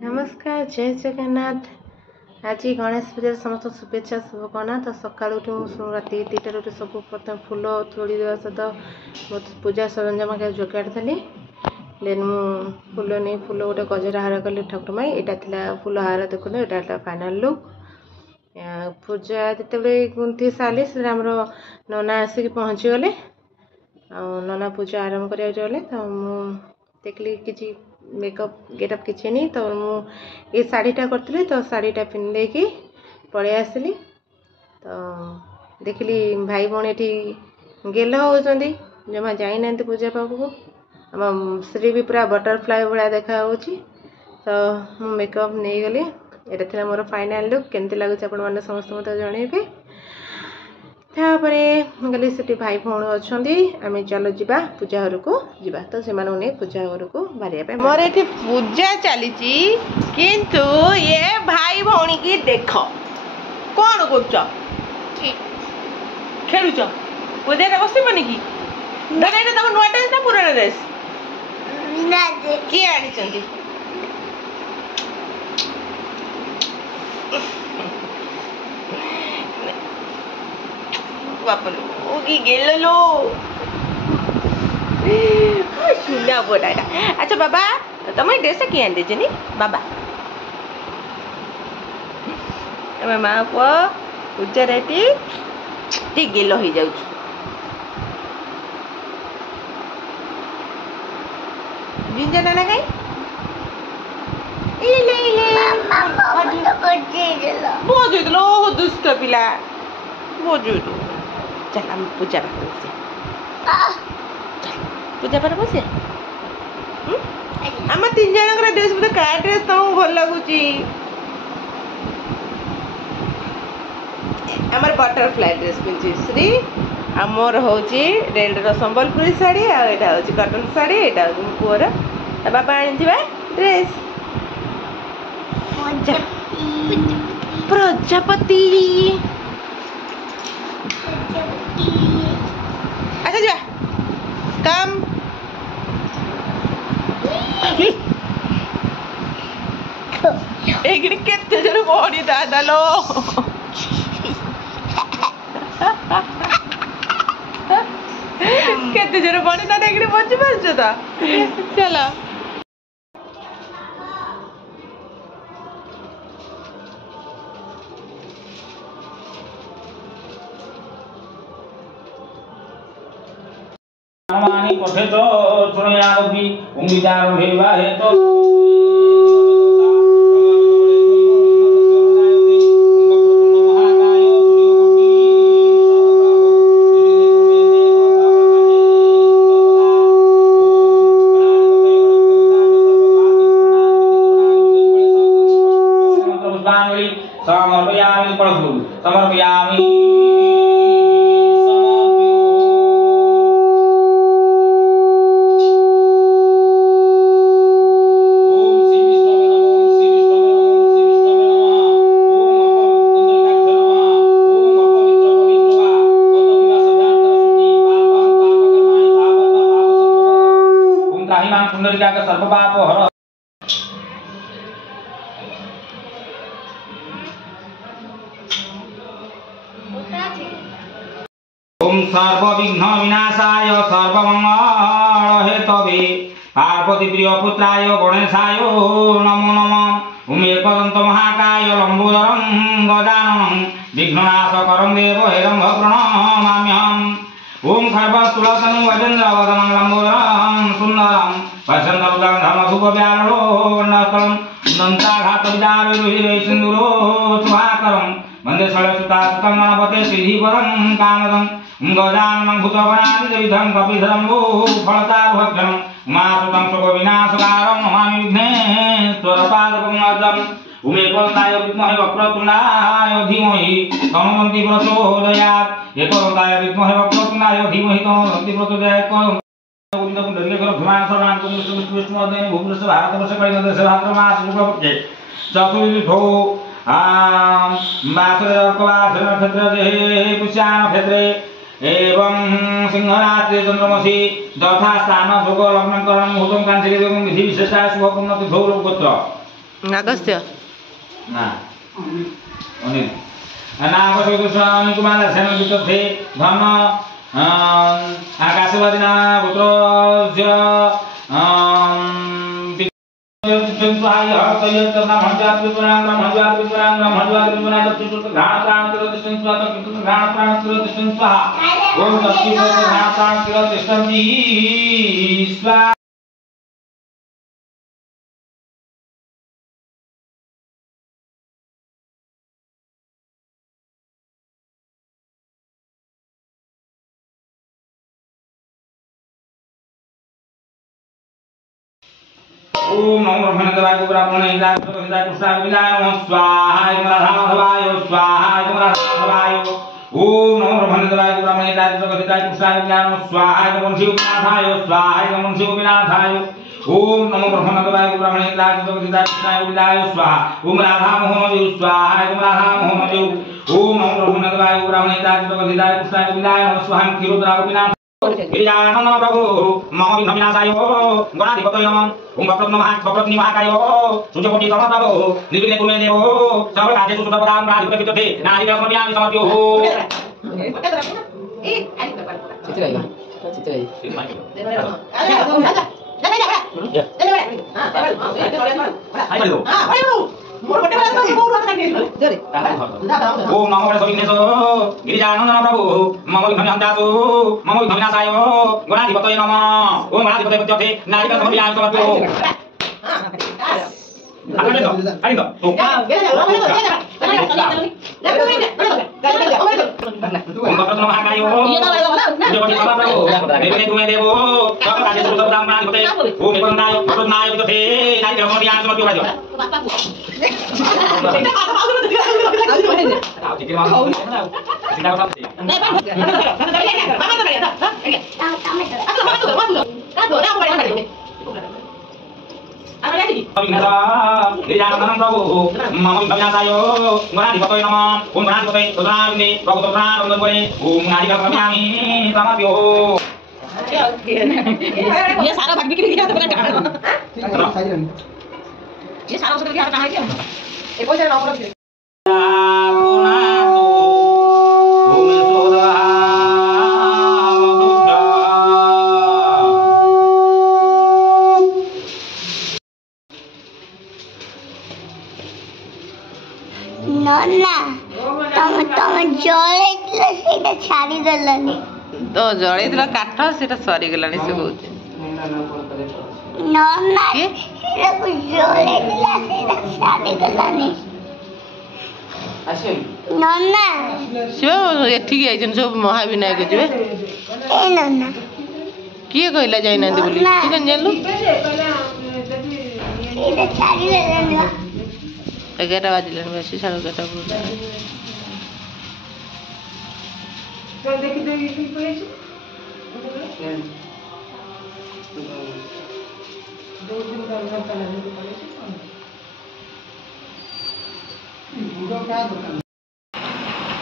नमस्कार जय जगन्नाथ। आज गणेश पूजा समस्त शुभेच्छा शुभकामना। तो सका राति 3टार उठी सब प्रथम फूल तोड़ी देवा सहित पूजा सरंजाम जोगाड़ थी। देन फूल नहीं फूल गोटे गजरा हार कली ठाकुर माई। यहाँ फूल हार देखो यहाँ फाइनाल लुक पूजा जिते गुंथी सारी से नना आसिक पहुँची गले। नना पूजा आरंभ कर तो देखली कि मेकअप गेटअप किसी नहीं। तो ये शाढ़ीटा करी तो शाढ़ीटा पिंधे कि पलि आसली। तो देखली भाई भौणी ये गेल होती जमा जाना पूजा पाखक। आम श्री भी पूरा बटरफ्लाई भाया देखा। तो मु मेकअप नहीं गली। यहाँ थी मोर फाइनाल लुक केमती लगुच आप समस्त मत जनइबे। गली से भाई भौणी अच्छा आम चलो जा पूजा घर को जा। तो से नहीं पूजा घर को बाहर मोर ये पूजा चली किंतु ये भाई भौणी की देख कौन कर खेलुच पूजा बसबनी कि तुम नुआ ड्रेस ना पुराना ड्रेस किए आनी बापलो की गेलो सुना बोला। अच्छा बाबा तुम ड्रेस किए आनी देनी बाबा तुम माँ पुआ पूजा रेटी गेल हो जाऊ। जिंजा नाना कहीं बोझलो दुष्ट पिला बोझू। चल हम पूजा पाठ बसे पूजा पाठ बसे आम 3 जन ड्रेस बोलते क्या ड्रेस तुमको भल लगुच। आमर बटरफ्लाई ड्रेस पिंधि श्री आमर हूँ रेड संबलपुरी शाढ़ी आटा हूँ कटन शाढ़ी यहाँ हूँ मो पुअर बाबा आनी ड्रेस प्रजापति। अच्छा जा कम एक केते जन बड़ी दादा लो केते जन बड़ी दादा एक बची पार्छ तो चलो। मानी पठे तो सुनया भी उम्मीदार भेवा है तो समर्पयामि प्रभु समर्पयामि। सर्वपाप हर ओम सर्वविघ्न विनाशाय सर्वमंगल हेतवे पार्वती प्रिय पुत्राय गणेशाय नमो नमः। ओम एकदंत महाकाय लंबोदरं गजाननं विघ्ननाशकरं देव हेरंभ प्रणमाम्यहम्। ओम खर्वस्तुलतनु वजेन्द्र वदनं लंबोदरं सुंदरं वसंतरुदं धर्मधूप व्यालो वर्णकरं नन्ताघात विदारुहिरे सिन्दूरो सुहाकरं वन्दे षडसुतासुतं गणपते सिद्धिपदं कामदं गजाननं भूतगणादिविधं कपिधरम्बो फलताभक्षणं उमासुतं शोकविनाशकारं नमामि विघ्नेश्वरपादपद्मं। उमेकवन्ताय विद्महे वक्रतुण्डाय धीमहि तन्नो प्रचोदयात्। एकदन्ताय विद्महे वक्रतुण्डाय धीमहि तन्नो प्रचोदयात्। भूमि भारतवर्ष कलिंग भाद्र मास शुक्लपक्षे चतुर्थ नक्षत्र पुष्यान क्षेत्रे एवं सिंहरात्रि चंद्रमसी दथा स्थान भोग लग्नकरण मुहूर्तम कांचन विधि विशेषा शुभ पुण्य गोत्र अगस्त्य ना अनिल नागस्य गोस्वामी कुमार सेन वितथे धर्म आकाशवादिना पुत्रस्य स्वाहाय हरतयत ब्रह्मज्ञात विपुरां ब्रह्मज्ञात विपुरां ब्रह्मज्ञात विपुरां तत्सुत घाण प्राण तिरदिष्टं स्वाहा तत्सुत घाण प्राण तिरदिष्टं स्वाहा ओम तत्सुत घाण प्राण तिरदिष्टं स्वाहा ओम नमो ब्रह्मणदेवाय ब्राह्मणे इंद्राय कृष्णाय कृष्णाय नमः स्वाहा ओम राधामाधवाय स्वाहा ओम राधामाधवाय ओम नमो ब्रह्मणदेवाय ब्राह्मणे इंद्राय कृष्णाय नमः स्वाहा ओम शिवनाथाय स्वाहा ओम शिवनाथाय ओम नमो ब्रह्मणदेवाय ब्राह्मणे इंद्राय कृष्णाय स्वाहा ओम राधामोहनदेव स्वाहा ओम राधामोहनदेव ओम नमो ब्रह्मणदेवाय ब्राह्मणे इंद्राय कृष्णाय नमः स्वाहा क्षीरोद्रावपिनाथ गिरिजानन प्रभु मम विघ्नविनाशाय गणाधिपतये नमः ओम वक्रतुण्ड महाकाय सूर्यकोटि समप्रभो निर्विघ्ने कुरु मे देव सर्वकार्येषु सर्वदा प्राधिपत्यते नादिकर्मयामि समर्प्यो ओम नमो विघ्नेश गिरिजानन प्रभु मम विघ्नविनाशाय मम विघ्नविनाशाय गणाधिपतये नमः ओम गणाधिपतये नादिकर्मयामि समर्प्यो गिरिजानन प्रभु मम विघ्नविनाशाय गणाधिपतये नमः ओम गणाधिपतये रुद्राविने प्रभुतप्राणवन्दने ओम नादिकर्मयामि समर्प्यो ये सारा भाग बिक्री किया तो बड़ा कहां ये सारा उसने क्या कहां है क्या ये कोई जरा नौकर नन्ना तम जळे सेटा छाडी देलनी तो जळे दिला काठ सेटा सरी गेलानी से कहूचे नन्ना सेटा जळे दिला सेटा छाडी देलनी नन्ना शिव एठी के आइजन सब महाविनायक जेबे ए नन्ना किए कहला जाई नांदी बोली तू कन जानलु सेटा छाडी देलनी 11 बाजिले बेसी 11:30 बोल देखि देखि पड़े छै दो दिन का घंटा लगे पड़े छै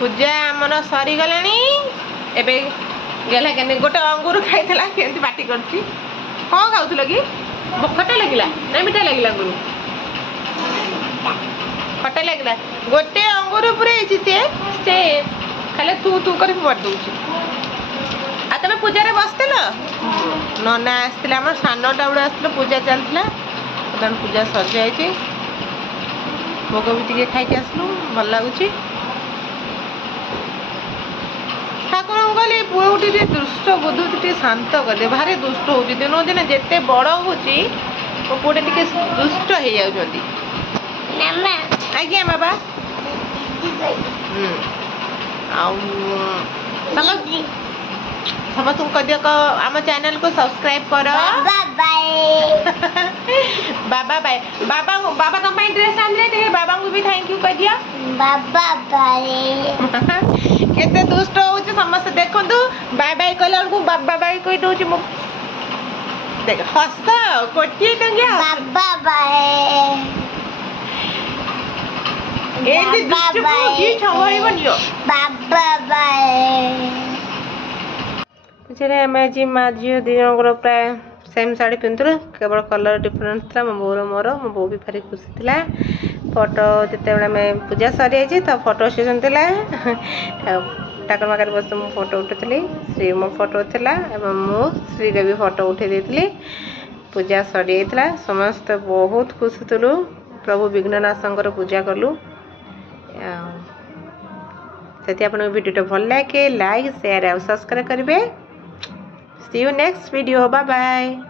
पूजा हमर सरी गलानी एबे गेला केने गोटे अंगूर खाइतला केंती पार्टी करछि कोन खाउथलो कि खट्टा लागिला नै मिठा लागिला अंगूर खट्टा लागिला गोटे अंगूर पुरे से खाली तू तू कर पड़ दूची आ तमे पूजा रे बसतल नना आस्तिला हमर सानटा उडा आस्तिला पूजा चलतला तन पूजा सज जाय छी भोग भी टिके खाइ के आसलु भल लागुची ठाकुर गले पुओटी दुष्ट बुद्धि शांत कर भारी दुष्ट हो दिन दिन जिते बड़ हो पुओटे टे दुष्ट हो जाती आज्ञा बाबा समस्त कह आम चैनल को सब्सक्राइब कर बाबा बाय बाबा बाबा तुम ड्रेस आने बाबा को भी थैंक यू कह दिया बाबा बाय केते दुष्ट हो समस्त देखु बाय बाय कहला को बाबा बाय कह दो देख हस कोटी टंगिया बाबा बाय बाबा बाय आम आज माँ झील दी जन प्राय सेम साड़ी पिंधुलु केवल कलर डिफरेंस था मो बोर मोर मो बो भी भारी खुशी थिला फोटो जिते आम पूजा सरी जाइए तो फोटो सेसन थिला ठाकुर पाखे बस मु फोटो उठुली श्री मो फोटो थिला एवं मु श्री भी फोटो उठे देती पूजा सरी जाइए समस्त बहुत खुशी थिलु प्रभु विघ्ननाशंकर पूजा कलु से आप वीडियो भल लगे लाइक शेयर और सब्सक्राइब करेंगे see you next video bye bye.